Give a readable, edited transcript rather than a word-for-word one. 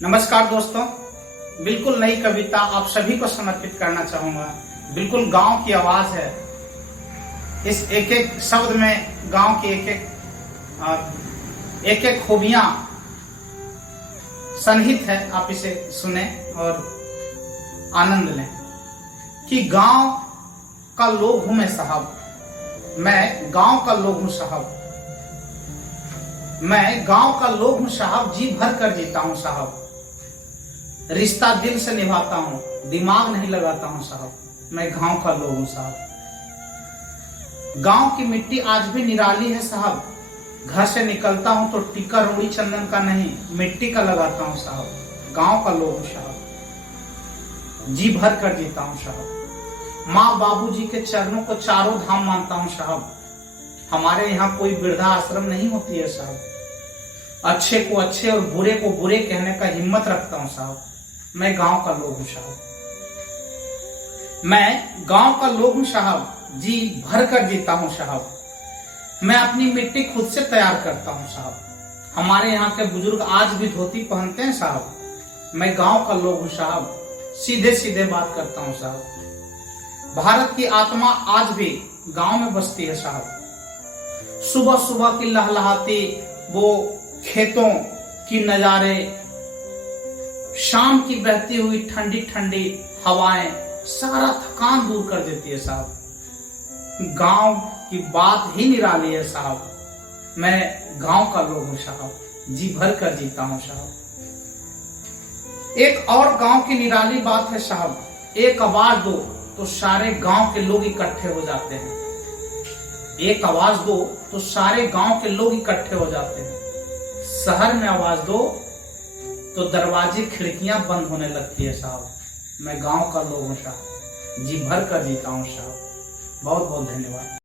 नमस्कार दोस्तों, बिल्कुल नई कविता आप सभी को समर्पित करना चाहूंगा। बिल्कुल गांव की आवाज है। इस एक एक शब्द में गांव की एक एक खूबियां सन्निहित है। आप इसे सुने और आनंद लें कि गांव का लोग हूं मैं साहब, मैं गांव का लोग हूं साहब, मैं गांव का लोग हूं साहब, जी भर कर जीता हूं साहब, रिश्ता दिल से निभाता हूं, दिमाग नहीं लगाता हूं साहब, मैं गांव का लोग हूं साहब। गांव की मिट्टी आज भी निराली है साहब, घर से निकलता हूं तो टीका रोड़ी चंदन का नहीं मिट्टी का लगाता हूं साहब, गांव का लोग हूं साहब, जी भर कर जीता हूं साहब। माँ बाबूजी के चरणों को चारों धाम मानता हूं साहब, हमारे यहाँ कोई वृद्धा आश्रम नहीं होती है साहब। अच्छे को अच्छे और बुरे को बुरे कहने का हिम्मत रखता हूं साहब, मैं गांव का लोग हूं साहब, मैं गांव का लोग हूं साहब, जी भर कर जीता हूं साहब। मैं अपनी मिट्टी खुद से तैयार करता हूं साहब, हमारे यहाँ के बुजुर्ग आज भी धोती पहनते हैं साहब, मैं गांव का लोग हूं साहब, सीधे सीधे बात करता हूं साहब। भारत की आत्मा आज भी गांव में बसती है साहब। सुबह सुबह की लहलहाती वो खेतों की नजारे, शाम की बहती हुई ठंडी ठंडी हवाएं सारा थकान दूर कर देती है साहब। गांव की बात ही निराली है साहब, मैं गांव का लोग हूं साहब, जी भर कर जीता हूं साहब। एक और गांव की निराली बात है साहब, एक आवाज दो तो सारे गांव के लोग इकट्ठे हो जाते हैं। एक आवाज दो तो सारे गांव के लोग इकट्ठे हो जाते हैं। शहर में आवाज दो तो दरवाजे खिड़कियां बंद होने लगती है साहब, मैं गांव का लोग हूं साहब, जी भर कर जीता हूं साहब। बहुत बहुत धन्यवाद।